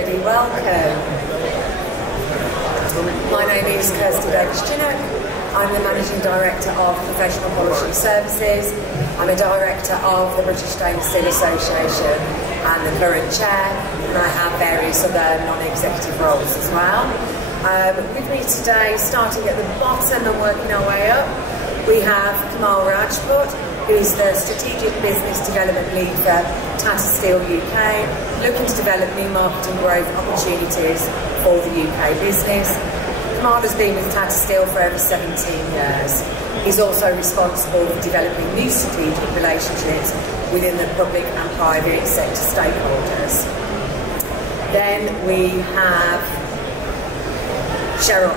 everybody, welcome. My name is Kirsty Davies-Chinnock. I'm the Managing Director of Professional Polishing Services. I'm a Director of the British Stainless Steel Association and the current Chair, and I have various other non-executive roles as well. With me today, starting at the bottom and working our way up, we have Kamal Rajput, who is the Strategic Business Development Lead for Tata Steel UK, looking to develop new market and growth opportunities for the UK business. Kamal has been with Tata Steel for over 17 years. He's also responsible for developing new strategic relationships within the public and private sector stakeholders. Then we have Cheryl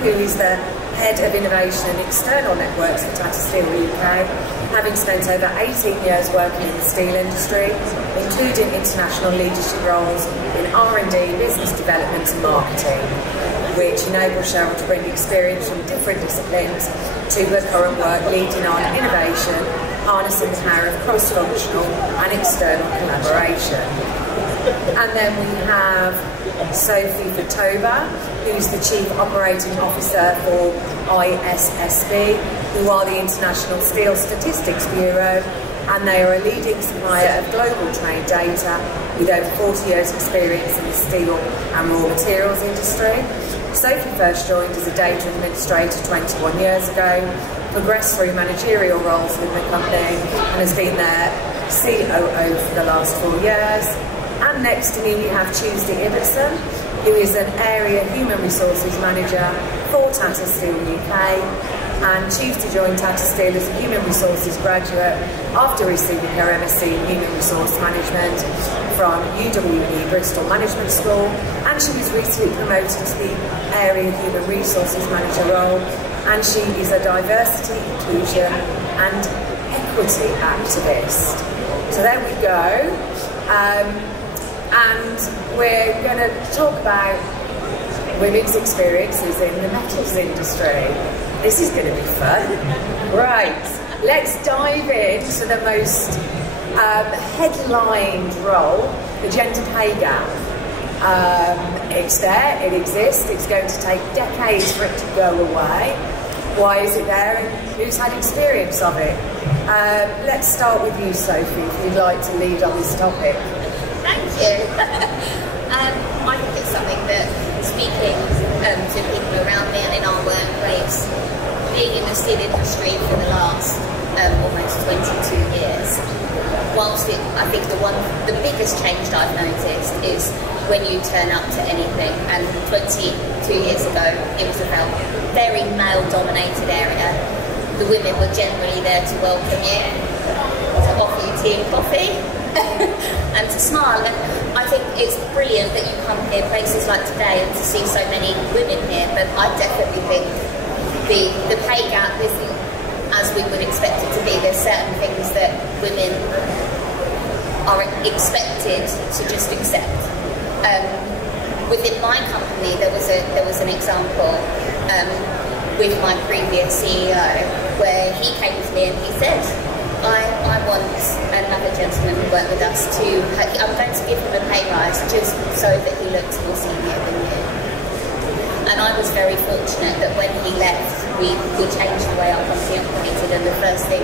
who is the Head of Innovation and External Networks for Tata Steel UK, having spent over 18 years working in the steel industry, including international leadership roles in R&D, business development and marketing, which enables Cheryl to bring experience from different disciplines to her current work leading on innovation, harnessing the power of cross-functional and external collaboration. And then we have Sophie Fatoba, who is the Chief Operating Officer for ISSB, who are the International Steel Statistics Bureau, and they are a leading supplier of global trade data with over 40 years experience in the steel and raw materials industry. Sophie first joined as a data administrator 21 years ago, progressed through managerial roles within the company, and has been their COO for the last 4 years. And next to me we have Ibbotson, who is an Area Human Resources Manager for Tata Steel UK, and Tuesday joined Tata Steel as a Human Resources graduate after receiving her MSc in Human Resource Management from UWE Bristol Management School, and she was recently promoted to the Area Human Resources Manager role, and she is a diversity, inclusion and equity activist. So there we go. And we're going to talk about women's experiences in the metals industry. This is going to be fun. Right, let's dive into the most headlined role, the gender pay gap. It's there, it exists, it's going to take decades for it to go away. Why is it there, and who's had experience of it? Let's start with you, Sophie, if you'd like to lead on this topic. Thank you. I think it's something that, speaking to people around me and in our workplace, being in the steel industry for the last almost 22 years, whilst I think the biggest change that I've noticed is when you turn up to anything, and 22 years ago it was a very male-dominated area. The women were generally there to welcome you, to offer you tea and coffee, and to smile. And I think it's brilliant that you come here, places like today, and to see so many women here, but I definitely think the pay gap isn't as we would expect it to be. There's certain things that women are expected to just accept. Within my company there was an example with my previous CEO where he came to me and he said, I want another gentleman who worked with us I'm going to give him a pay rise just so that he looks more senior than you. And I was very fortunate that when he left, we changed the way our company operated, and the first thing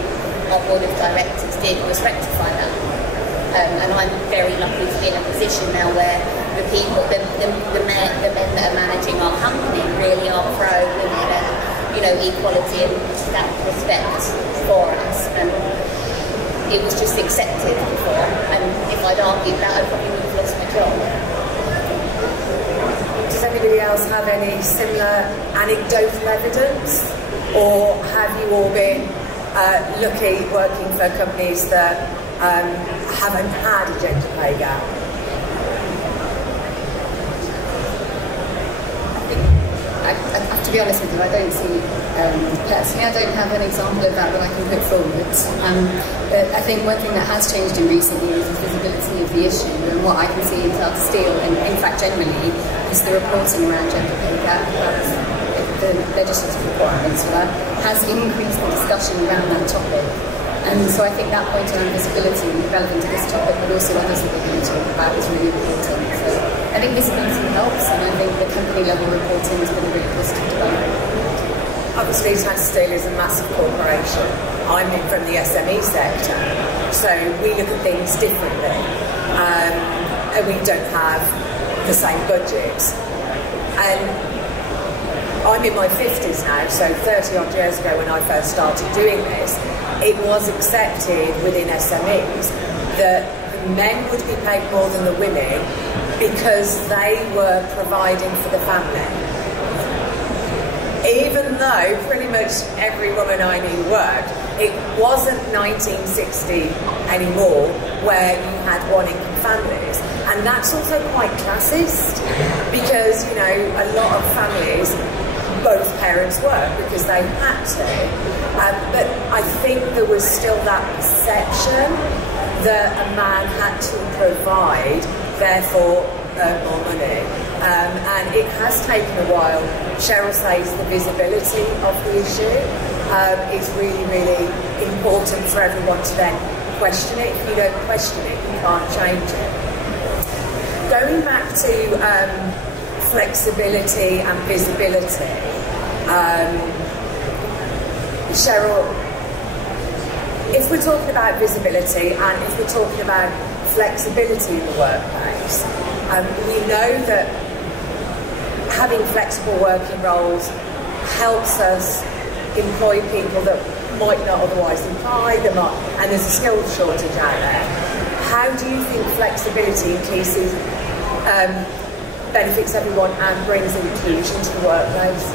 our board of directors did was rectify that. And I'm very lucky to be in a position now where the men that are managing our company really are pro-women and, equality and that respect for us. And it was just accepted before, and if I'd argued that, I probably would have lost my job. Does anybody else have any similar anecdotal evidence, or have you all been lucky working for companies that haven't had a gender pay gap? I have to be honest with you, I don't see, personally I don't have an example of that I can put forward. But I think one thing that has changed in recent years is visibility of the issue, and what I can see in Tata Steel, and in fact generally, is the reporting around gender pay gap. The legislative requirements for that has increased the discussion around that topic. And so I think that point around visibility, relevant to this topic, but also others that we're going to talk about, is really important. So I think visibility helps, and I think the company level reporting has been a really positive development. Obviously, Tata Steel is a massive corporation. I'm from the SME sector, so we look at things differently, and we don't have the same budgets. And I'm in my 50s now, so 30 odd years ago when I first started doing this, it was accepted within SMEs that the men would be paid more than the women because they were providing for the family. Even though pretty much every woman I knew worked, it wasn't 1960 anymore where you had one income families. And that's also quite classist because, you know, a lot of families, both parents work because they had to. But I think there was still that perception that a man had to provide, therefore earn more money. And it has taken a while. Cheryl says the visibility of the issue is really, really important for everyone to then question it. If you don't question it, you can't change it. Going back to flexibility and visibility, Cheryl, if we're talking about visibility and if we're talking about flexibility in the workplace, we know that having flexible working roles helps us employ people that might not otherwise employ them, and there's a skills shortage out there. How do you think flexibility increases, benefits everyone and brings inclusion to the workplace?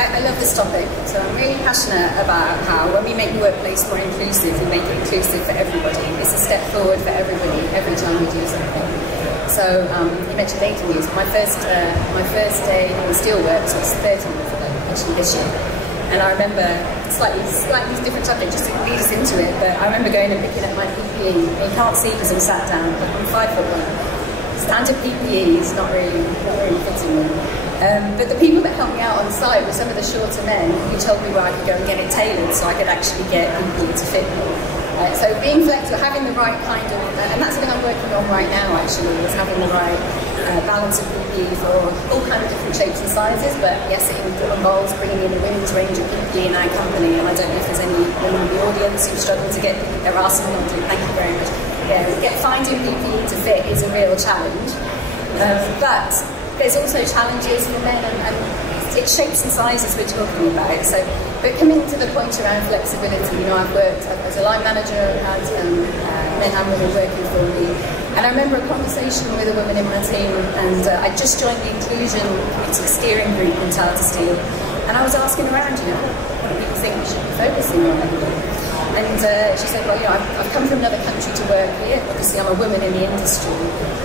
I love this topic, so I'm really passionate about how when we make the workplace more inclusive, we make it inclusive for everybody. It's a step forward for everybody every time we do something. So you mentioned 18 years. My first day in steelworks was 13 years ago, actually this year. And I remember, slightly different subject, just to lead us into it, but I remember going and picking up my PPE. You can't see because I'm sat down, but I'm 5'1". Standard PPE is not really fitting me. But the people that helped me out on site were some of the shorter men who told me where I could go and get it tailored so I could actually get PPE to fit me. So being flexible, having the right kind of, and that's something I'm working on right now actually, is having the right balance of PPE for all kinds of different shapes and sizes, but yes, it involves bringing in a women's range of PPE in our company, and I don't know if there's any women in the audience who struggle to get, there are some not doing, thank you very much. Yeah, finding PPE to fit is a real challenge, but there's also challenges for men, and it's shapes and sizes we're talking about. So, but coming to the point around flexibility, you know, I've worked as a line manager, had men and women working for me, and I remember a conversation with a woman in my team, and I just joined the inclusion committee steering group in Tata Steel, and I was asking around, you know, what do people think we should be focusing on? And she said, well, you know, I've come from another country to work here. Obviously, I'm a woman in the industry.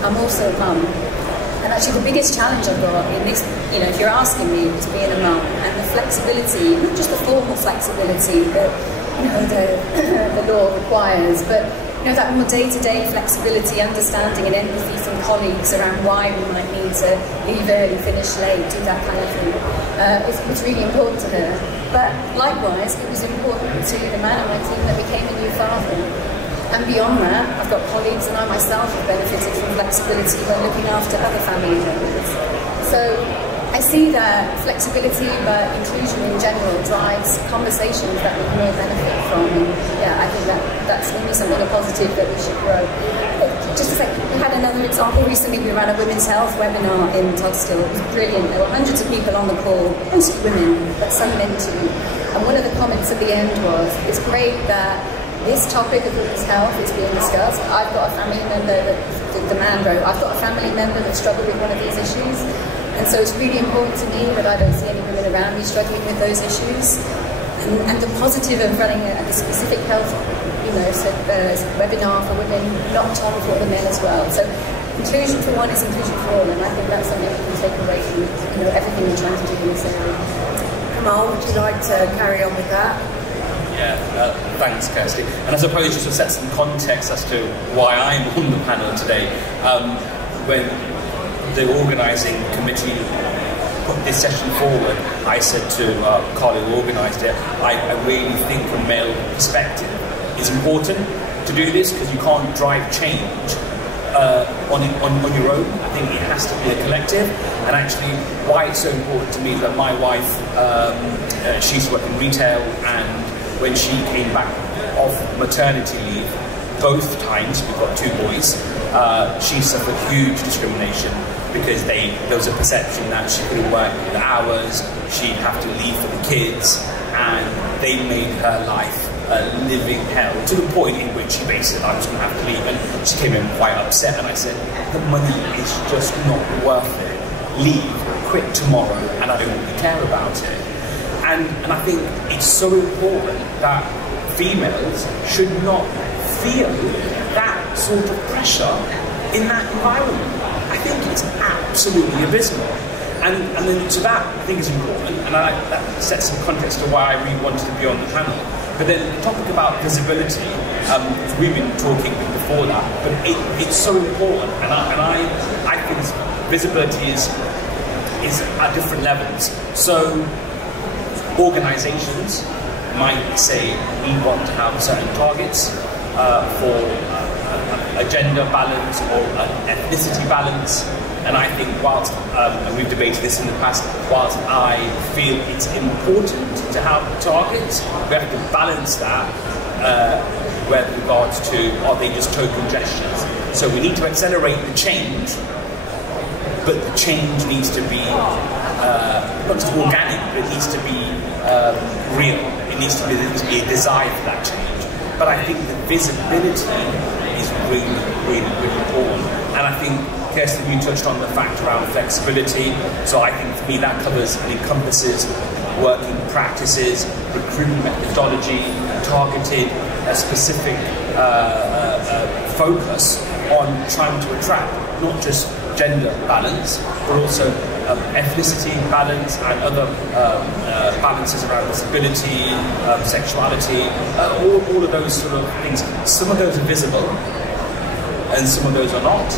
I'm also a mum. And actually the biggest challenge I've got in this, you know, if you're asking me, is being a mum, and the flexibility, not just the formal flexibility that, you know, the law requires, but, you know, that more day-to-day flexibility, understanding and empathy from colleagues around why we might need to leave early, finish late, do that kind of thing. It's really important to her. But likewise, it was important to the man on my team that became a new father. And beyond that, I've got colleagues and I myself have benefited from flexibility when looking after other family members. So I see that flexibility, but inclusion in general, drives conversations that we can all benefit from. And yeah, I think that's maybe something a positive that we should grow. Just a second, we had another example recently. We ran a women's health webinar in Tata Steel. It was brilliant. There were hundreds of people on the call, mostly women, but some men too. And one of the comments at the end was, it's great that this topic of women's health is being discussed. I've got a family member that, the man wrote, I've got a family member that struggled with one of these issues. And so it's really important to me that I don't see any women around me struggling with those issues. And the positive of running a specific health, you know, webinar for women, not on for the men as well. So inclusion for one is inclusion for all, and I think that's something we can take away from, you know, everything we're trying to do in this area. Kamal, would you like to carry on with that? Yeah, thanks, Kirsty. And I suppose just to set some context as to why I'm on the panel today, when the organising committee put this session forward, I said to Carl who organised it, I really think from a male perspective it's important to do this because you can't drive change on your own. I think it has to be a collective, and actually why it's so important to me is that my wife, she used to work in retail, and when she came back off maternity leave, both times, we've got 2 boys, she suffered huge discrimination because there was a perception that she couldn't work the hours, she'd have to leave for the kids, and they made her life a living hell, to the point in which she basically said I was going to have to leave, and she came in quite upset, and I said, the money is just not worth it. Leave, quit tomorrow, and I don't really care about it. And I think it's so important that females should not feel that sort of pressure in that environment. I think it's absolutely abysmal. And then to that, I think is important, and that sets some context to why I really wanted to be on the panel. But then the topic about visibility, we've been talking before that, but it's so important, and I think visibility is at different levels. So organisations might say we want to have certain targets for a gender balance or an ethnicity balance. And I think whilst, and we've debated this in the past, whilst I feel it's important to have targets, we have to balance that with regards to, are they just token gestures? So we need to accelerate the change, but the change needs to be not just organic, but it needs to be real. It needs to be a desire for that change. But I think the visibility is really, really, really important. And I think Kirsty, you touched on the fact around flexibility. So I think for me that covers and encompasses working practices, recruitment methodology, targeted, a specific focus on trying to attract not just gender balance, but also ethnicity balance and other balances around disability, sexuality, all of those sort of things. Some of those are visible and some of those are not.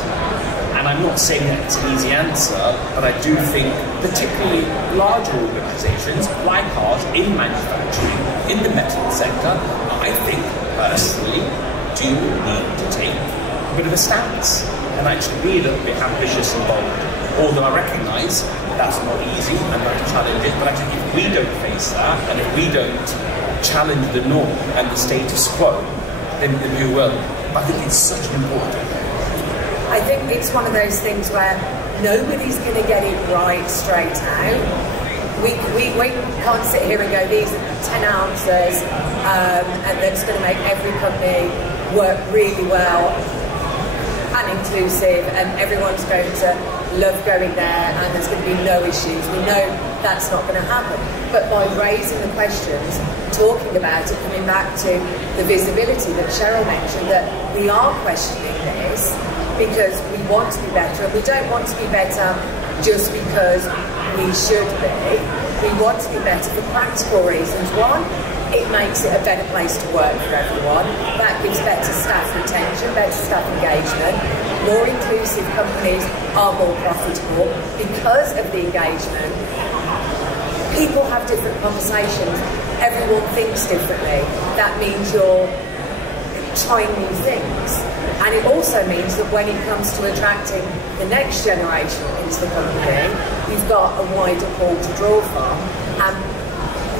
And I'm not saying that it's an easy answer, but I do think particularly larger organisations like ours in manufacturing, in the metal sector, I think personally do need to take a bit of a stance and actually be a little bit ambitious and bold. Although I recognise that's not easy and that's challenging, but actually if we don't face that and if we don't challenge the norm and the status quo, then who will? But I think it's such an important thing. I think it's one of those things where nobody's going to get it right straight out. We can't sit here and go, these are 10 answers, and that's going to make every company work really well and inclusive, and everyone's going to love going there, and there's going to be no issues. We know that's not going to happen. But by raising the questions, talking about it, coming back to the visibility that Cheryl mentioned, that we are questioning this, because we want to be better, and we don't want to be better just because we should be. We want to be better for practical reasons. One, it makes it a better place to work for everyone. That gives better staff retention, better staff engagement. More inclusive companies are more profitable because of the engagement. People have different conversations. Everyone thinks differently. That means you're trying new things. And it also means that when it comes to attracting the next generation into the company, you've got a wider pool to draw from, and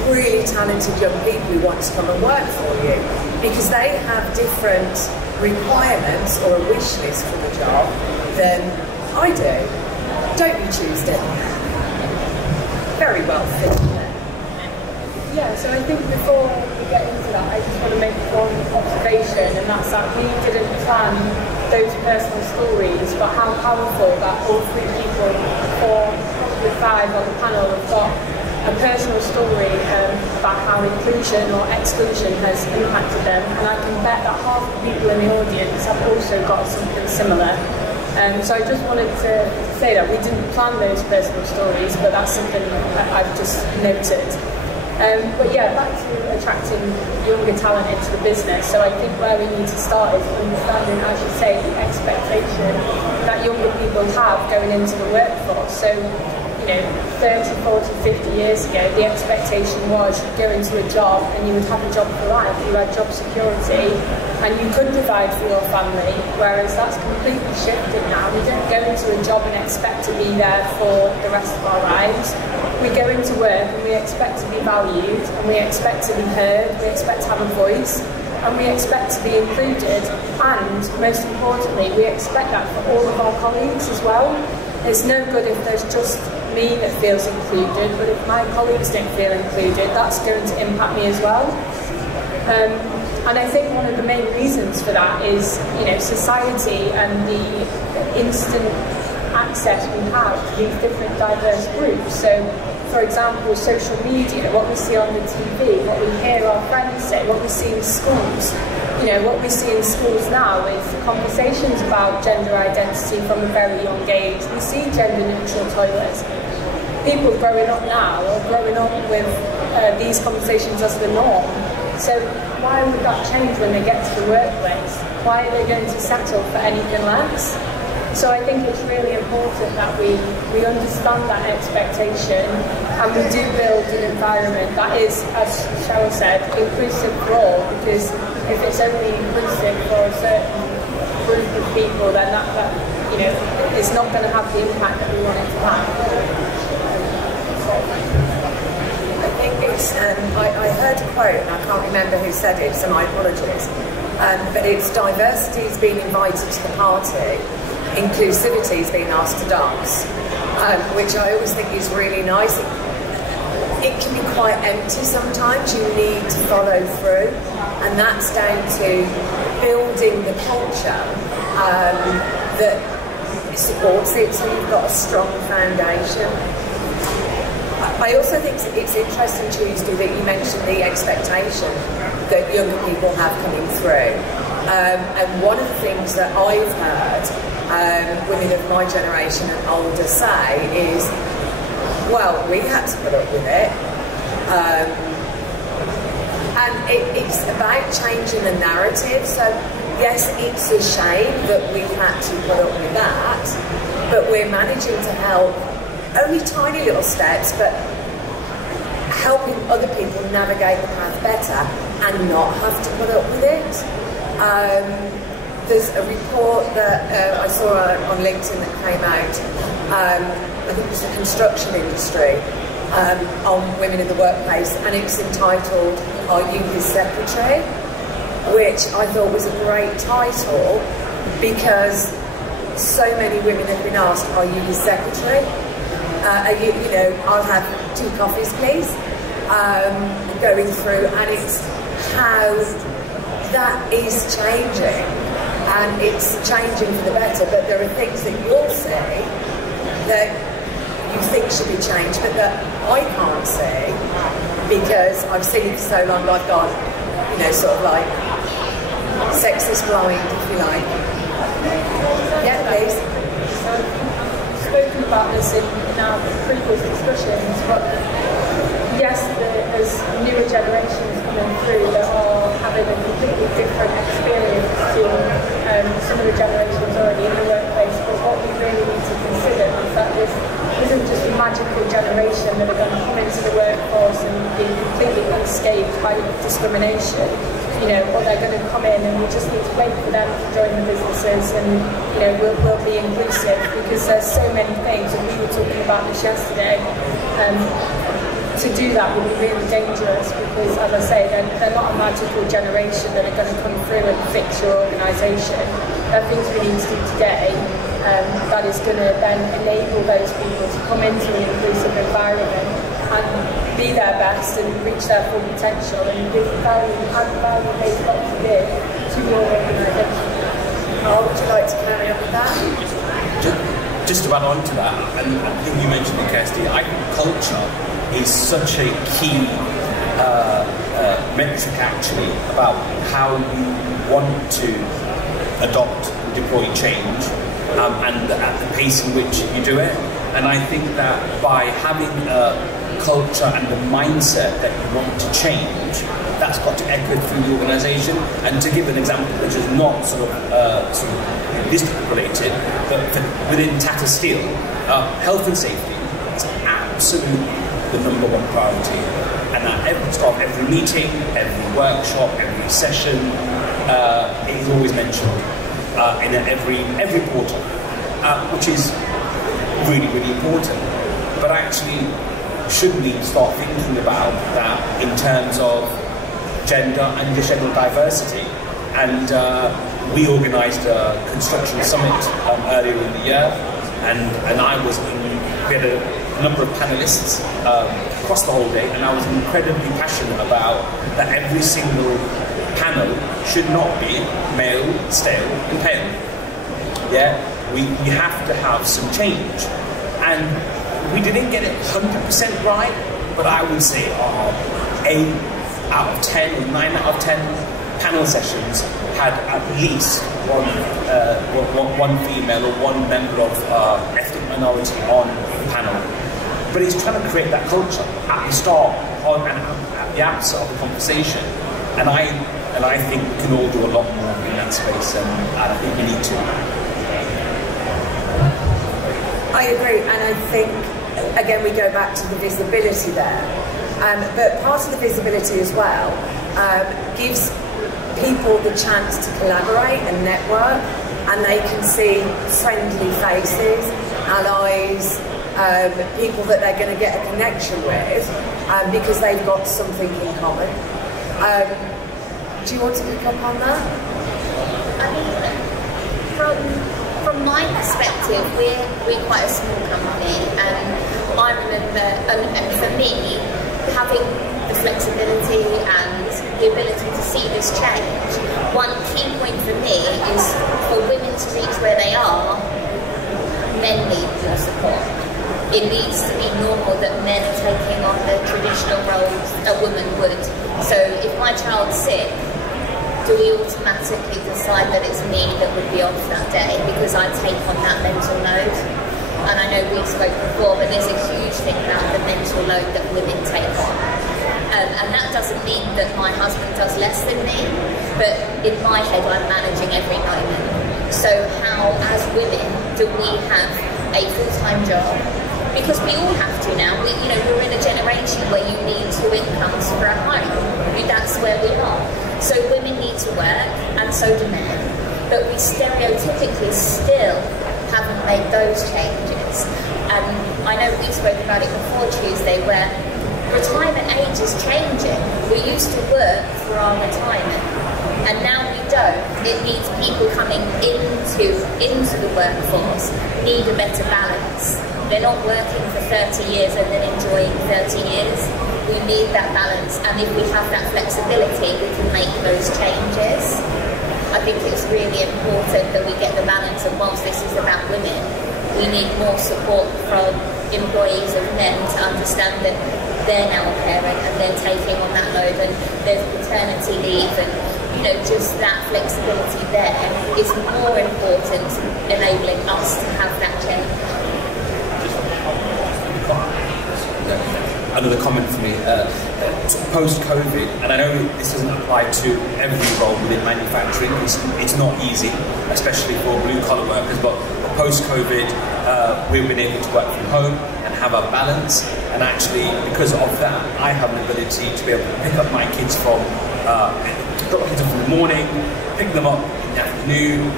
really talented young people who want to come and work for you, because they have different requirements or a wish list for the job than I do. Don't you choose, Debbie? Very well fit. Yeah, so I think before we get into that, I just want to make one observation, and that's that we didn't plan those personal stories, but how powerful that all 3 people, or probably 5 on the panel, have got a personal story about how inclusion or exclusion has impacted them. And I can bet that half the people in the audience have also got something similar. So I just wanted to say that we didn't plan those personal stories, but that's something that I've just noted. But yeah, back to attracting younger talent into the business. So I think where we need to start is understanding, as you say, the expectation that younger people have going into the workforce. So, you 30, 40, 50 years ago, the expectation was you'd go into a job and you would have a job for life, you had job security, and you could provide for your family, whereas that's completely shifted now. We don't go into a job and expect to be there for the rest of our lives. We go into work and we expect to be valued, and we expect to be heard, we expect to have a voice, and we expect to be included, and most importantly, we expect that for all of our colleagues as well. It's no good if there's just me that feels included, but if my colleagues don't feel included, that's going to impact me as well. And I think one of the main reasons for that is, society and the instant access we have to these different diverse groups. So, for example, social media, what we see on the TV, what we hear our friends say, what we see in schools. What we see in schools now is conversations about gender identity from a very young age. We see gender neutral toilets. People growing up now are growing up with these conversations as the norm. So why would that change when they get to the workplace? Why are they going to settle for anything less? So I think it's really important that we understand that expectation, and we do build an environment that is, as Cheryl said, inclusive for all, because if it's only inclusive for a certain group of people, then that is not going to have the impact that we want it to have. I think it's, I heard a quote, and I can't remember who said it, so my apologies, but it's diversity is being invited to the party, inclusivity is being asked to dance, which I always think is really nice. It can be quite empty sometimes, you need to follow through, and that's down to building the culture that supports it, so you've got a strong foundation. I also think it's interesting, Tuesday, that you mentioned the expectation that younger people have coming through. And one of the things that I've heard women of my generation and older say is, well, we had to put up with it. And it's about changing the narrative. So, yes, it's a shame that we had to put up with that, but we're managing to help, only tiny little steps, but helping other people navigate the path better and not have to put up with it. There's a report that I saw on LinkedIn that came out, I think it was the construction industry, on women in the workplace, and it's entitled, Are You His Secretary? Which I thought was a great title, because so many women have been asked, are you his secretary? I'll have 2 coffees, please. Going through, and it's how that is changing, and it's changing for the better, but there are things that you'll see that you think should be changed, but that I can't see, because I've seen it for so long, I've gone, sort of like sexist blind, if you like. Yeah, please. So, I've spoken about this in our previous discussions, but yes, there's newer generations coming through that are having a completely different experience to some of the generations already in the workplace, but what we really need to consider is that this isn't just a magical generation that are going to come into the workforce and be completely unscathed by discrimination. Or they're going to come in and we just need to wait for them to join the businesses, and we'll be inclusive, because there's so many things, and we were talking about this yesterday. To do that would be really dangerous, because, as I say, they're not a magical generation that are going to come through and fix your organisation. There are things we need to do today that is going to then enable those people to come into an inclusive environment and be their best and reach their full potential, and give value, add value they've got to give to your organisation. Would you like to carry on with that? Just to add on to that, and I think you mentioned it, Kirsty, I think culture is such a key metric actually about how you want to adopt and deploy change, and at the pace in which you do it. And I think that by having a culture and the mindset that you want to change, that's got to echo through the organisation. And to give an example which is not sort of business related, but within Tata Steel, health and safety is absolutely the number one priority. And at every start of every meeting, every workshop, every session, it is always mentioned in every quarter, which is really, really important. But actually, should we start thinking about that in terms of gender and gender diversity? And we organised a construction summit earlier in the year, and I was we had a number of panellists across the whole day, and I was incredibly passionate about that every single panel should not be male, stale and pale. Yeah, we have to have some change, and we didn't get it 100% right, but I would say 8 out of 10 or 9 out of 10 panel sessions had at least one female or one member of ethnic minority on the panel. But it's trying to create that culture at the start and at the outset of the conversation. And I think we can all do a lot more in that space, and I think we need to. I agree, and I think, again, we go back to the visibility there. But part of the visibility as well gives people the chance to collaborate and network, and they can see friendly faces, allies, people that they're going to get a connection with because they've got something in common. Do you want to pick up on that? I mean, from my perspective, we're quite a small company, and I remember, and for me, having the flexibility and the ability to see this change, one key point for me is for women to reach where they are, men need more support. It needs to be normal that men are taking on the traditional roles a woman would. So if my child's sick, do we automatically decide that it's me that would be off that day because I take on that mental load? And I know we spoke before, but there's a huge thing about the mental load that women take on. And that doesn't mean that my husband does less than me, but in my head I'm managing every moment. So how, as women, do we have a full-time job? Because we all have to now. We're in a generation where you need 2 incomes for a home. That's where we are. So women need to work, and so do men. But we stereotypically still haven't made those changes. And I know we spoke about it before Tuesday, where retirement age is changing. We used to work for our retirement, and now we don't. It means people coming into the workforce need a better balance. They're not working for 30 years and then enjoying 30 years. We need that balance, and if we have that flexibility, we can make those changes. I think it's really important that we get the balance, and whilst this is about women, we need more support from employees of men to understand that they're now a parent and they're taking on that load, and there's paternity leave, and just that flexibility there is more important, enabling us to have that change. Another comment for me, post-COVID, and I know this doesn't apply to every role within manufacturing, it's not easy, especially for blue-collar workers, but post-COVID, we've been able to work from home and have a balance, and actually, because of that, I have an ability to be able to pick up my kids from in the morning, pick them up in the afternoon,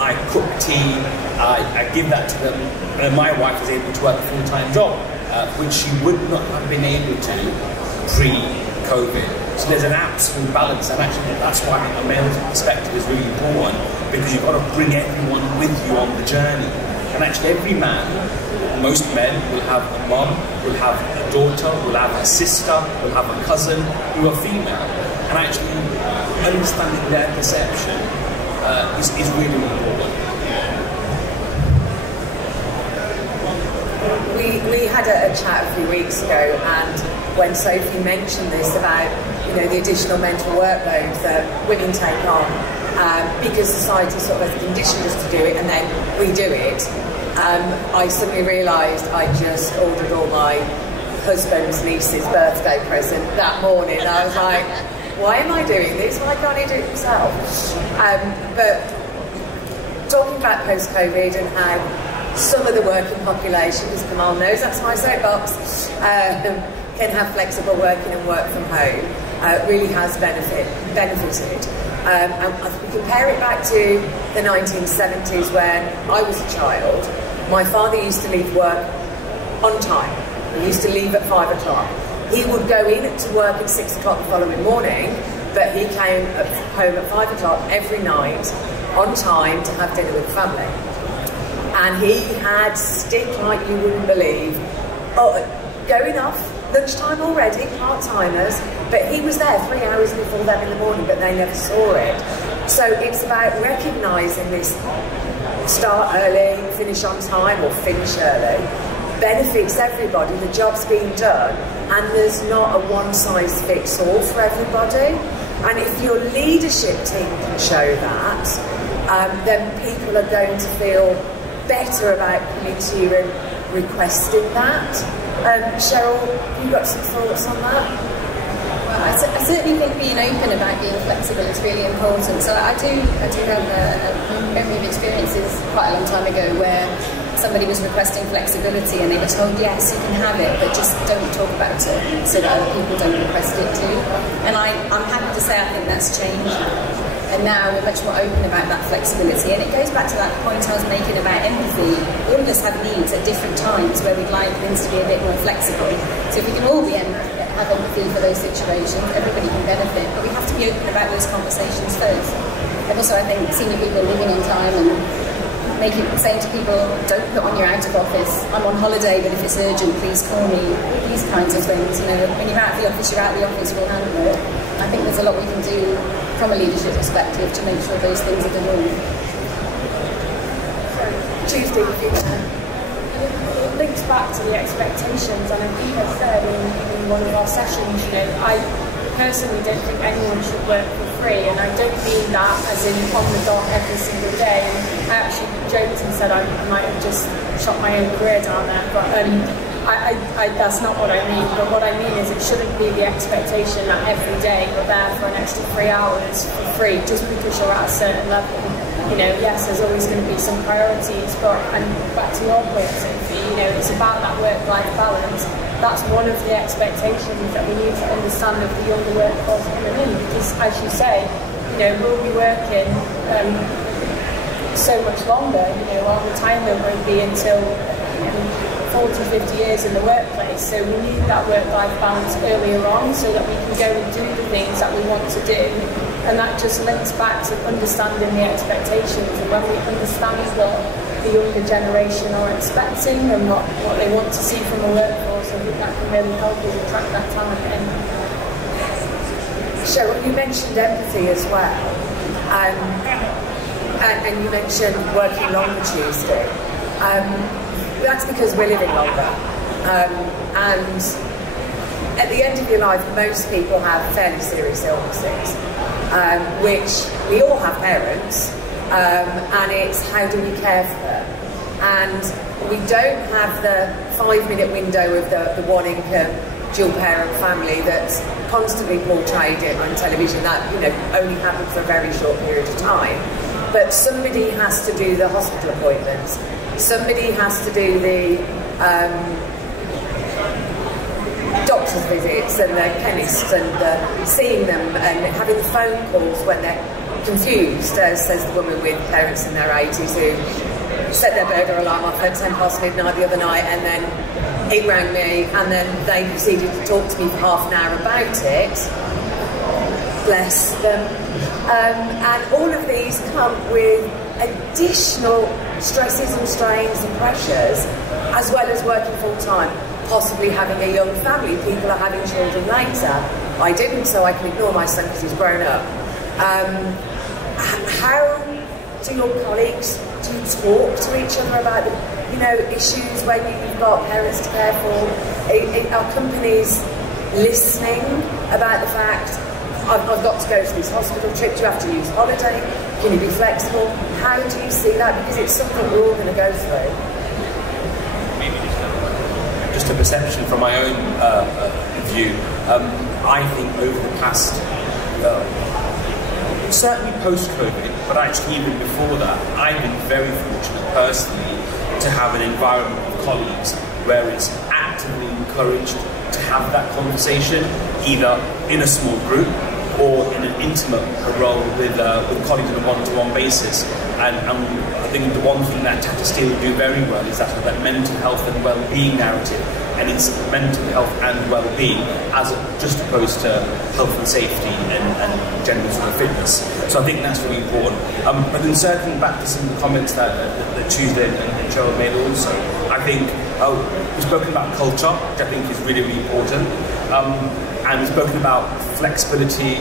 I cook tea, I give that to them, and my wife is able to work a full-time job, which she would not have been able to pre-COVID. So there's an absolute balance, and actually that's why a male's perspective is really important, because you've got to bring everyone with you on the journey. And actually every man, most men, will have a mum, will have a daughter, will have a sister, will have a cousin who are female. And actually understanding their perception is really important. We had a chat a few weeks ago, and when Sophie mentioned this about the additional mental workload that women take on because society sort of has conditioned us to do it, and then we do it, I suddenly realised I just ordered all my husband's niece's birthday present that morning. I was like, why am I doing this? Why can't he do it himself? But talking about post-COVID and how some of the working population, because Kamal knows that's my soapbox, can have flexible working and work from home, really has benefited. And if we compare it back to the 1970s when I was a child, my father used to leave work on time. He used to leave at 5 o'clock. He would go in to work at 6 o'clock the following morning, but he came home at 5 o'clock every night on time to have dinner with the family. And he had stick like you wouldn't believe. Going off, lunchtime already, part-timers, but he was there 3 hours before them in the morning, but they never saw it. So it's about recognising this start early, finish on time, or finish early, benefits everybody, the job's being done, and there's not a one-size-fits-all for everybody. And if your leadership team can show that, then people are going to feel better about coming to you and requesting that. Cheryl, have you got some thoughts on that? Well, I certainly think being open about being flexible is really important. So I do have a memory of experiences quite a long time ago where somebody was requesting flexibility and they were told, yes, you can have it, but just don't talk about it so that other people don't request it too. And I'm happy to say I think that's changed. And now we're much more open about that flexibility. And it goes back to that point I was making about empathy. All of us have needs at different times where we'd like things to be a bit more flexible. So if we can all have empathy for those situations, everybody can benefit. But we have to be open about those conversations first. And also I think senior people living in time and saying to people, don't put on your out of office, I'm on holiday, but if it's urgent, please call me, these kinds of things. You know, when you're out of the office, you're out of the office, we'll handle it. I think there's a lot we can do from a leadership perspective to make sure those things are done. Tuesday, it links back to the expectations, and I think I said in one of our sessions, you know, I personally don't think anyone should work for free, and I don't mean that as in on the dot every single day. And I actually joked and said I might have just shot my own career down there, but that's not what I mean. But what I mean is it shouldn't be the expectation that every day you're there for an extra 3 hours for free just because you're at a certain level. You know, yes, there's always going to be some priorities, but, and back to your point, Sophie, you know, it's about that work-life balance. That's one of the expectations that we need to understand of the younger workforce coming in, because as you say, you know, we'll be working so much longer. You know, our retirement won't be until 40, 50 years in the workplace, so we need that work-life balance earlier on so that we can go and do the things that we want to do. And that just links back to understanding the expectations, and when we understand what the younger generation are expecting and what they want to see from a workforce, I think that can really help us attract that talent in. Cheryl, you mentioned empathy as well, and you mentioned working longer Tuesday. That's because we're living longer, and at the end of your life most people have fairly serious illnesses, which we all have parents, and it's how do we care for them. And we don't have the 5-minute window of the one-income dual parent family that's constantly portrayed on television. That, you know, only happens for a very short period of time. But somebody has to do the hospital appointments. Somebody has to do the doctor's visits and the chemists and seeing them and having the phone calls when they're confused, as says the woman with parents in their 80s who set their burglar alarm off at 10 past midnight the other night, and then it rang me, and then they proceeded to talk to me for half an hour about it. Bless them. And all of these come with additional stresses and strains and pressures, as well as working full-time, possibly having a young family. People are having children later. I didn't, so I can ignore my son because he's grown up. How do your colleagues, do you talk to each other about the, you know, issues when you've got parents to care for? Are companies listening about the fact, I've got to go to this hospital trip, do you have to use holiday? Can you be flexible? How do you see that? Because it's something we're all going to go through. Maybe just a perception from my own view. I think over the past, certainly post-COVID, but actually even before that, I've been very fortunate personally to have an environment of colleagues where it's actively encouraged to have that conversation, either in a small group or in an intimate role with colleagues on a one-to-one basis. And I think the one thing that Tata Steel do very well is that mental health and well-being narrative, and it's mental health and well-being as just opposed to health and safety and general sort of fitness. So I think that's really important. But then circling back to some of the comments that Tuesday and Cheryl made also, I think we've spoken about culture, which I think is really, really important. And we've spoken about flexibility,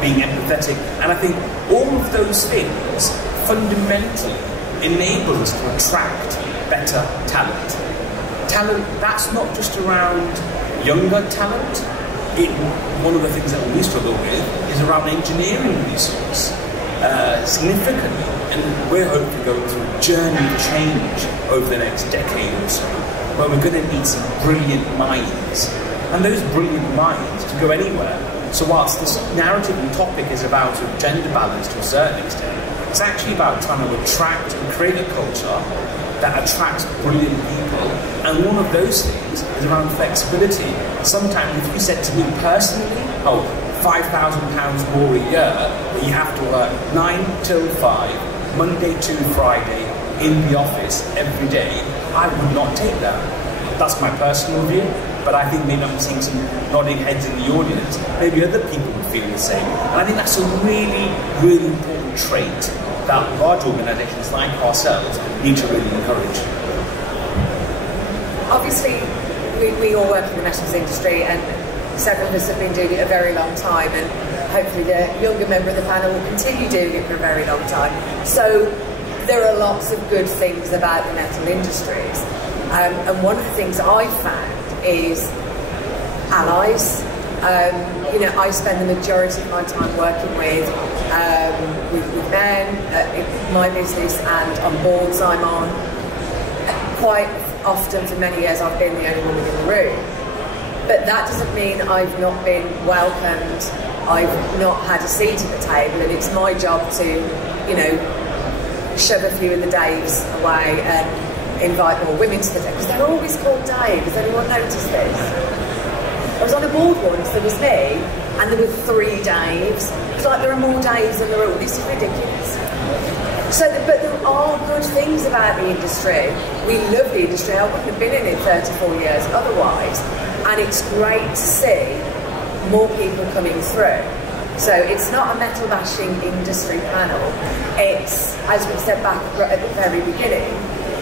being empathetic, and I think all of those things fundamentally enable us to attract better talent. Talent that's not just around younger talent. One of the things that we struggle with is around engineering resource, significantly, and we're hopefully going through a journey of change over the next decade or so, where we're going to need some brilliant minds, and those brilliant minds can go anywhere. So whilst this narrative and topic is about sort of gender balance to a certain extent, it's actually about trying to attract and create a culture that attracts brilliant people. And one of those things is around flexibility. Sometimes if you said to me personally, oh, £5,000 more a year, but you have to work 9 till 5, Monday to Friday, in the office every day, I would not take that. That's my personal view. But I think maybe I'm seeing some nodding heads in the audience. Maybe other people would feel the same. And I think that's a really, really important trait that large organisations like ourselves need to really encourage. Obviously, we all work in the metals industry, and several of us have been doing it a very long time, and hopefully the younger member of the panel will continue doing it for a very long time. So there are lots of good things about the metal industries. And one of the things I've found is allies. I spend the majority of my time working with men in my business and on boards I'm on. Quite often, for many years, I've been the only woman in the room. But that doesn't mean I've not been welcomed, I've not had a seat at the table, and it's my job to, shove a few of the Daves away and invite more women to the table, because they're always called Dave. Has anyone noticed this? I was on a board once, there was me, and there were 3 Daves. It's like there are more Daves than there are. This is ridiculous. But there are good things about the industry. We love the industry. I wouldn't have been in it 34 years otherwise. And it's great to see more people coming through. So it's not a metal bashing industry panel. It's, as we said back at the very beginning,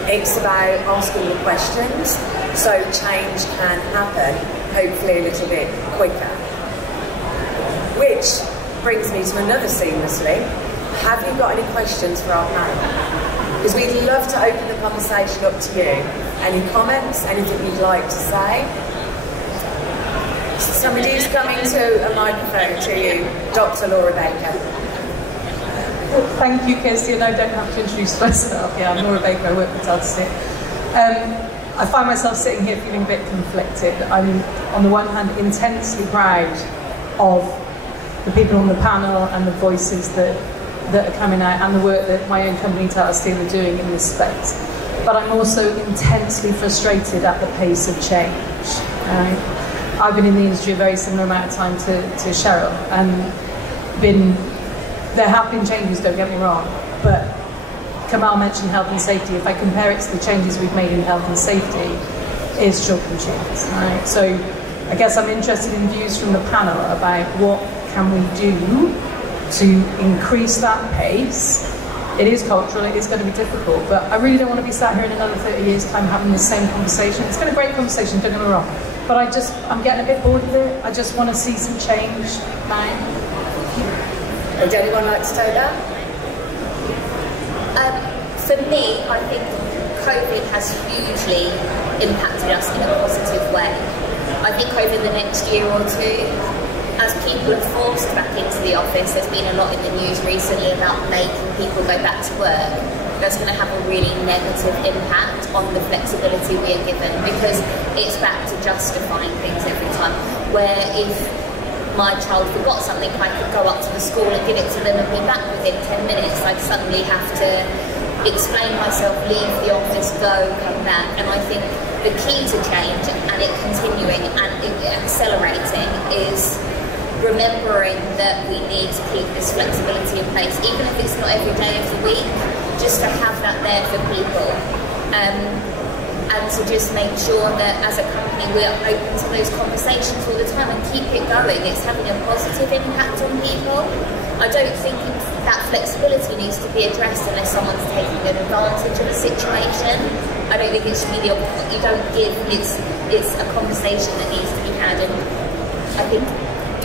it's about asking the questions so change can happen, hopefully a little bit quicker. Which brings me to another seamlessly. Have you got any questions for our panel? Because we'd love to open the conversation up to you. Any comments, anything you'd like to say? Somebody's coming to a microphone to you, Dr. Laura Baker. Thank you, Kirsty, and I don't have to introduce myself. Yeah, I'm Laura Baker, I work with Tata Steel. I find myself sitting here feeling a bit conflicted. I'm, on the one hand, intensely proud of the people on the panel and the voices that are coming out, and the work that my own company, Tata Steel, are doing in this space. But I'm also intensely frustrated at the pace of change. I've been in the industry a very similar amount of time to Cheryl, and there have been changes, don't get me wrong, but Kamal mentioned health and safety. If I compare it to the changes we've made in health and safety, it's chalk and cheese, right? So I guess I'm interested in views from the panel about what can we do to increase that pace. It is cultural, it is going to be difficult, but I really don't want to be sat here in another 30 years' time having the same conversation. It's been a great conversation, don't get me wrong, but I'm getting a bit bored of it. I just want to see some change now. Would anyone like to take that? For me, I think COVID has hugely impacted us in a positive way. I think over the next year or two, as people are forced back into the office, there's been a lot in the news recently about making people go back to work. That's going to have a really negative impact on the flexibility we are given, because it's back to justifying things every time. Where if my child forgot something, I could go up to the school and give it to them and be back within 10 minutes. I'd suddenly have to explain myself, leave the office, go, come back. And I think the key to change and it continuing and it accelerating is remembering that we need to keep this flexibility in place, even if it's not every day of the week, just to have that there for people. And to just make sure that as a company we are open to those conversations all the time and keep it going. It's having a positive impact on people. I don't think that flexibility needs to be addressed unless someone's taking an advantage of a situation. I don't think it should be the opposite. You don't give, it's a conversation that needs to be had. And I think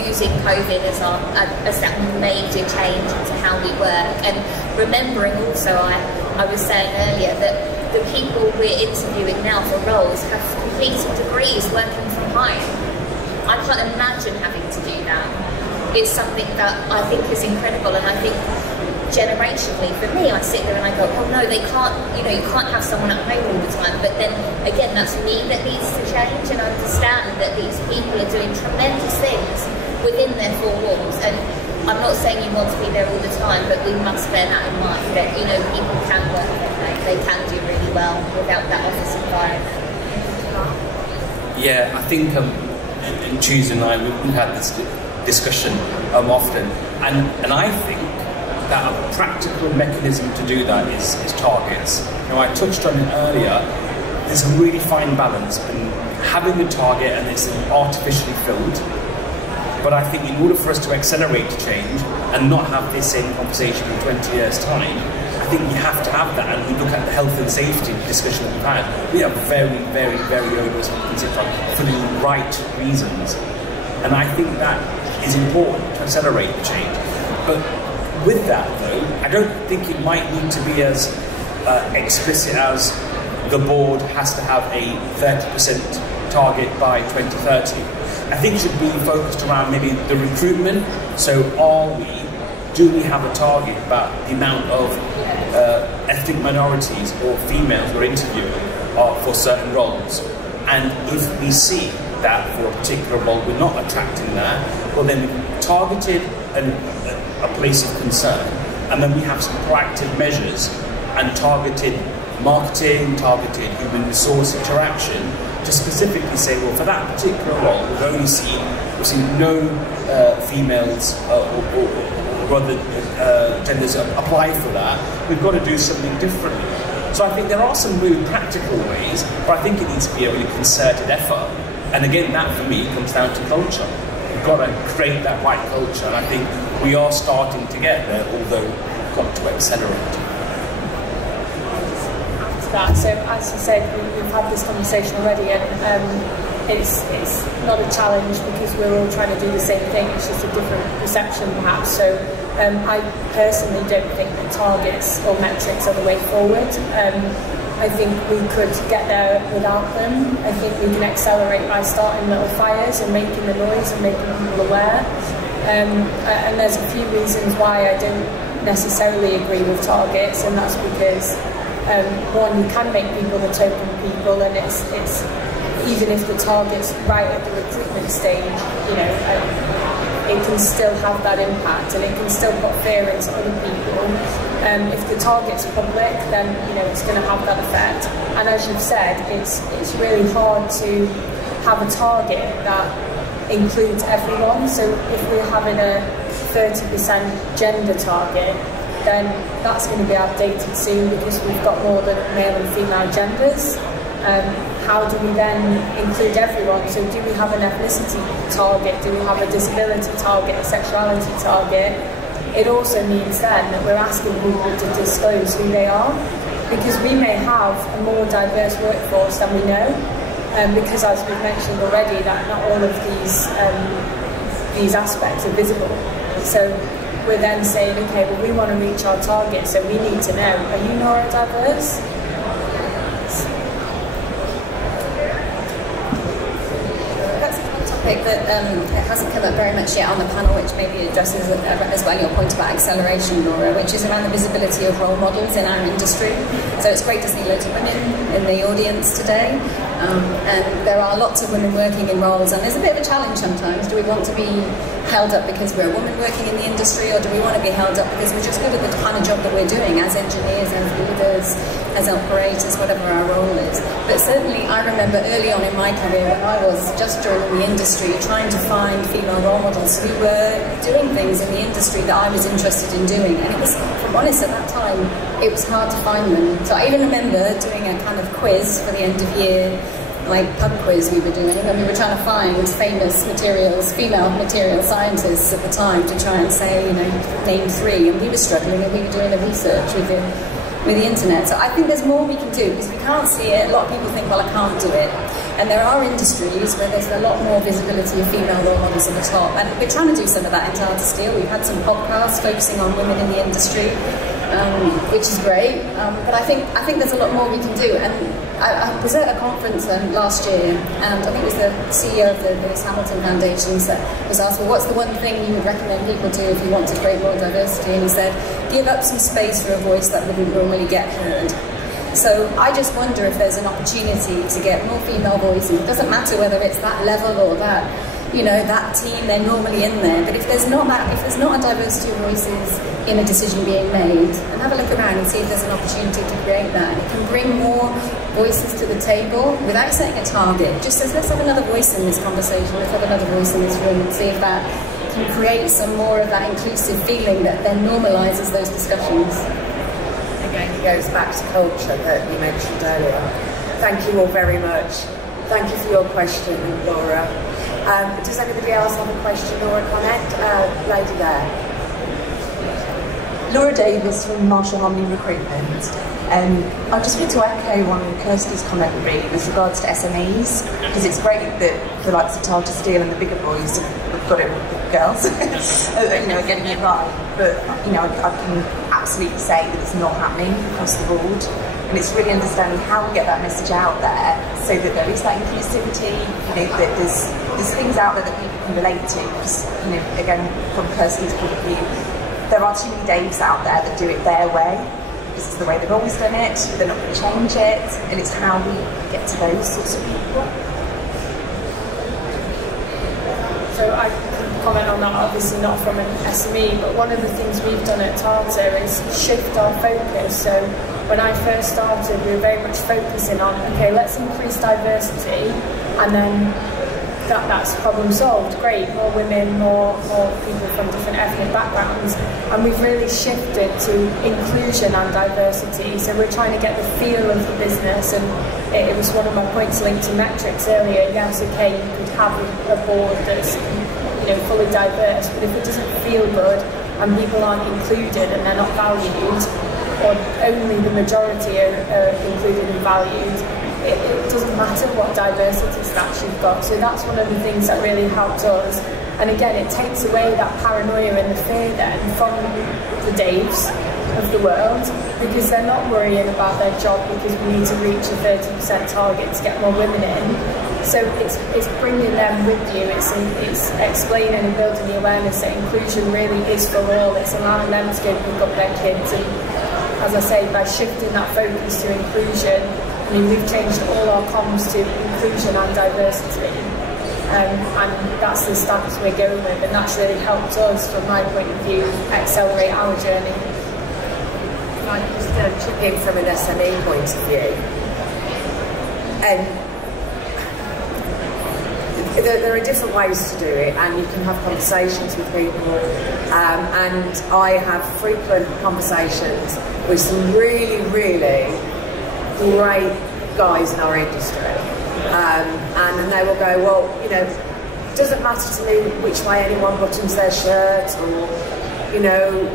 using COVID as that major change into how we work, and remembering also, I was saying earlier that the people we're interviewing now for roles have completed degrees working from home. I can't imagine having to do that. It's something that I think is incredible, and I think generationally, for me, I sit there and I go, oh no, they can't, you can't have someone at home all the time. But then again, that's me that needs to change and understand that these people are doing tremendous things within their four walls. And I'm not saying you want to be there all the time, but we must bear that in mind, that people can work from home. They can do really well without that office environment. Yeah, I think and Tuesday and I, we've had this discussion often, and I think that a practical mechanism to do that is targets. I touched on it earlier. There's a really fine balance in having a target and it's artificially filled. But I think in order for us to accelerate change and not have this same conversation in 20 years' time, I think we have to have that. And we look at the health and safety discussion that we've had. We have very, very, very onerous for the right reasons. And I think that is important to accelerate the change. But with that, though, I don't think it might need to be as explicit as the board has to have a 30% target by 2030. I think it should be focused around maybe the recruitment. So do we have a target about the amount of ethnic minorities or females we're interviewing for certain roles? And if we see that for a particular role we're not attracting that, well then we've targeted a place of concern, and then we have some proactive measures and targeted marketing, targeted human resource interaction to specifically say, well, for that particular role, we've seen no females or other genders apply for that. We've got to do something differently. So I think there are some really practical ways, but I think it needs to be a really concerted effort. And again, that for me comes down to culture. We've got to create that right culture, and I think we are starting to get there, although we've got to accelerate. That. So as you said, we've had this conversation already, and it's not a challenge because we're all trying to do the same thing. It's just a different perception, perhaps. So I personally don't think that targets or metrics are the way forward. I think we could get there without them. I think we can accelerate by starting little fires and making the noise and making people aware. And there's a few reasons why I don't necessarily agree with targets, and that's because one, you can make people the token people, and it's even if the target's right at the recruitment stage, it can still have that impact, and it can still put fear into other people. If the target's public, then it's going to have that effect. And as you've said, it's really hard to have a target that includes everyone. So if we're having a 30% gender target, then that's going to be outdated soon because we've got more than male and female genders. How do we then include everyone? So do we have an ethnicity target? Do we have a disability target, a sexuality target? It also means then that we're asking people to disclose who they are, because we may have a more diverse workforce than we know, because as we've mentioned already, that not all of these aspects are visible. So we're then saying, okay, well, we want to reach our target, so we need to know, are you neurodiverse? That's a topic that hasn't come up very much yet on the panel, which maybe addresses as well your point about acceleration, Laura, which is around the visibility of role models in our industry. So it's great to see loads of women in the audience today. And there are lots of women working in roles, and there's a bit of a challenge sometimes. Do we want to be held up because we're a woman working in the industry, or do we want to be held up because we're just good at the kind of job that we're doing as engineers, as leaders, as operators, whatever our role is? But certainly I remember early on in my career, when I was just joining the industry, trying to find female role models who were doing things in the industry that I was interested in doing. And it was, if I'm honest, at that time, it was hard to find them. So I even remember doing a kind of quiz for the end of year, like pub quiz we were doing, and we were trying to find famous female material scientists at the time to try and say, you know, name 3, and we were struggling, and we were doing the research with the internet. So I think there's more we can do, because we can't see it. A lot of people think, well, I can't do it. And there are industries where there's a lot more visibility of female role models at the top, and we're trying to do some of that in Tata Steel. We've had some podcasts focusing on women in the industry, which is great. But I think there's a lot more we can do. And I was at a conference last year, and I think it was the CEO of the Lewis Hamilton Foundation that was asked, well, what's the one thing you would recommend people do if you want to create more diversity? And he said, give up some space for a voice that wouldn't normally get heard. So I just wonder if there's an opportunity to get more female voices. It doesn't matter whether it's that level or that, you know, that team, they're normally in there. But if there's not a diversity of voices in a decision being made, and have a look around and see if there's an opportunity to create that. It can bring more voices to the table without setting a target. Just says, let's have another voice in this conversation, let's have another voice in this room, and see if that can create some more of that inclusive feeling that then normalises those discussions. Again, it goes back to culture that you mentioned earlier. Thank you all very much. Thank you for your question, Laura. Does anybody else have a question or a comment? Lady there. Laura Davies from Marshall Harmony Recruitment. I just want to echo on Kirsty's comment really with regards to SMEs, because it's great that the likes of Tata Steel and the bigger boys have got it with girls, you know, getting it right. But you know, I can absolutely say that it's not happening across the board, and it's really understanding how we get that message out there so that there is that inclusivity. You know, that there's things out there that people can relate to. Because you know, again, from Kirsty's point of view, there are too many Daves out there that do it their way, because it's the way they've always done it, they're not going to change it, and it's how we get to those sorts of people. So I can comment on that, obviously not from an SME, but one of the things we've done at Tata is shift our focus. So when I first started, we were very much focusing on, okay, let's increase diversity, and then that's problem solved. Great, more women, more people from different ethnic backgrounds, and we've really shifted to inclusion and diversity. So we're trying to get the feel of the business, and it was one of my points linked to metrics earlier. Yes, okay, you could have a board that's, you know, fully diverse, but if it doesn't feel good and people aren't included and they're not valued, or only the majority are included and valued, it doesn't matter what diversity stats you've got. So that's one of the things that really helped us. And again, it takes away that paranoia and the fear then from the Daves of the world, because they're not worrying about their job because we need to reach a 30% target to get more women in. So it's bringing them with you, it's explaining and building the awareness that inclusion really is for all. It's allowing them to go pick up their kids, and as I say, by shifting that focus to inclusion, I mean, we've changed all our comms to inclusion and diversity, and that's the stance we're going with, and that's really helped us, from my point of view, accelerate our journey. I just chip in from an SME point of view, and there are different ways to do it, and you can have conversations with people, and I have frequent conversations with some really, really great guys in our industry, and they will go, well, you know, it doesn't matter to me which way anyone buttons their shirt, or, you know,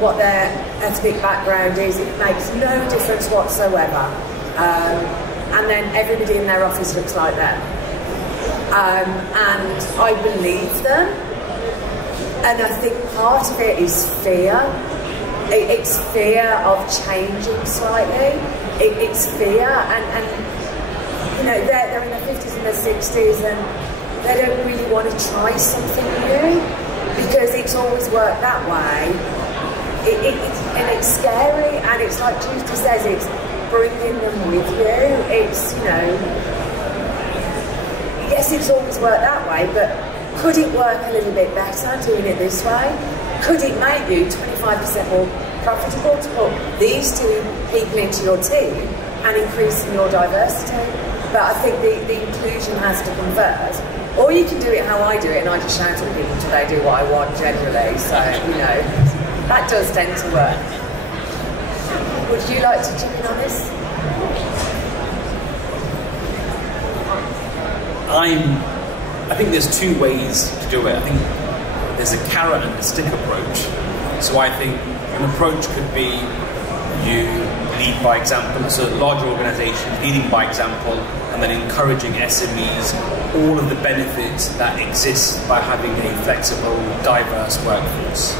what their ethnic background is, it makes no difference whatsoever, and then everybody in their office looks like them, and I believe them, and I think part of it is fear. It's fear of changing slightly. It's fear, and you know, they're in their 50s and their 60s, and they don't really want to try something new because it's always worked that way. And it's scary, and it's like Tuesday says, it's bringing them with you. It's, you know, yes, it's always worked that way, but could it work a little bit better doing it this way? Could it make you 25% more profitable to put these two people into your team and increasing your diversity? But I think the inclusion has to come first. Or you can do it how I do it, and I just shout at people until they do what I want generally. So, you know, that does tend to work. Would you like to chip in on this? I think there's two ways to do it. I think there's a carrot and a stick approach. So I think an approach could be you lead by example, so larger organisations leading by example, and then encouraging SMEs all of the benefits that exist by having a flexible, diverse workforce,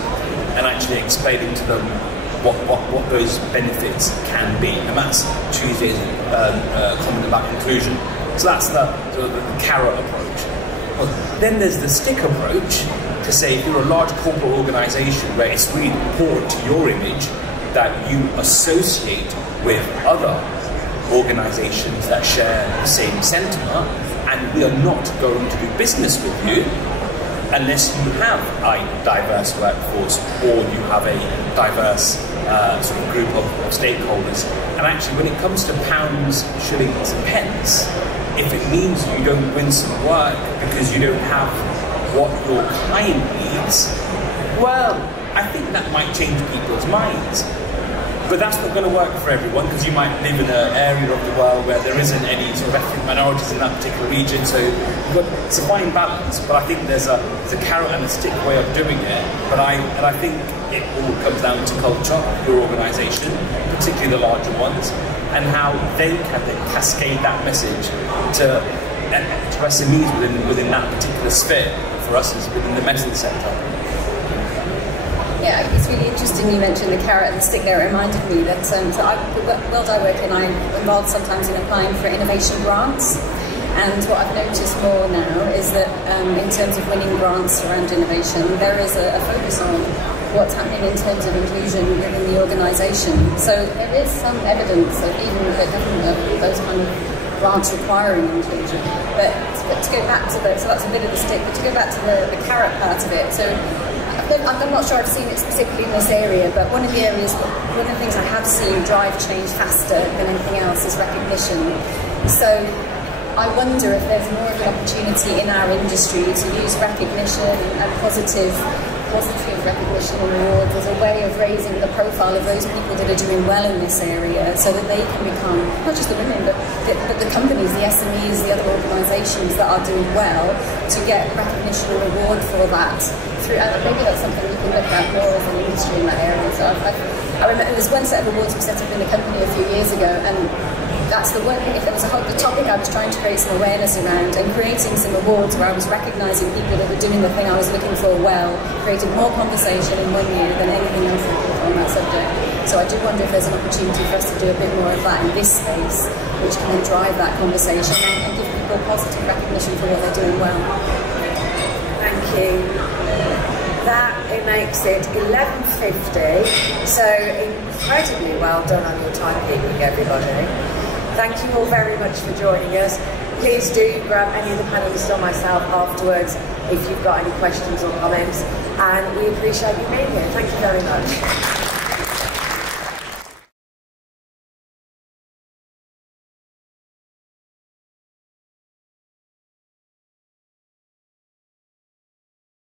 and actually explaining to them what those benefits can be. And that's Tuesday's comment about inclusion. So that's the carrot approach. Well, then there's the stick approach to say if you're a large corporate organisation where it's really important to your image that you associate with other organisations that share the same sentiment, and we are not going to do business with you unless you have a diverse workforce or you have a diverse sort of group of stakeholders. And actually, when it comes to pounds, shillings and pence, if it means you don't win some work because you don't have what your client needs, well, I think that might change people's minds. But that's not going to work for everyone, because you might live in an area of the world where there isn't any sort of ethnic minorities in that particular region, so it's a fine balance. But I think there's a carrot and a stick way of doing it. But I think it all comes down to culture, your organisation, particularly the larger ones, and how they can then cascade that message to SMEs within that particular sphere. For us, is within the metals sector. Yeah, it's really interesting you mentioned the carrot and the stick there. It reminded me that the world I work in, I'm involved sometimes in applying for innovation grants. And what I've noticed more now is that in terms of winning grants around innovation, there is a focus on what's happening in terms of inclusion within the organisation. So there is some evidence that even the government, those kind of grants requiring inclusion. But to go back to so that's a bit of the stick, but to go back to the carrot part of it, so I'm not sure I've seen it specifically in this area, but one of the things I have seen drive change faster than anything else is recognition. So I wonder if there's more of an opportunity in our industry to use recognition and positive recognition and awards as a way of raising the profile of those people that are doing well in this area, so that they can become, not just the women, but the companies, the SMEs, the other organisations that are doing well, to get recognition and reward for that. Maybe that's something we can look at more as an industry in that area. So I remember there was one set of awards we set up in a company a few years ago, and that's the one. If there was the topic I was trying to create some awareness around, and creating some awards where I was recognising people that were doing the thing I was looking for well, created more conversation in 1 year than anything else I did on that subject. So I do wonder if there's an opportunity for us to do a bit more of that in this space, which can then drive that conversation and give people positive recognition for what they're doing well. Thank you. That it makes it 11:50, so incredibly well done on your timekeeping, everybody. Thank you all very much for joining us. Please do grab any of the panellists or myself afterwards if you've got any questions or comments, and we appreciate you being here. Thank you very much.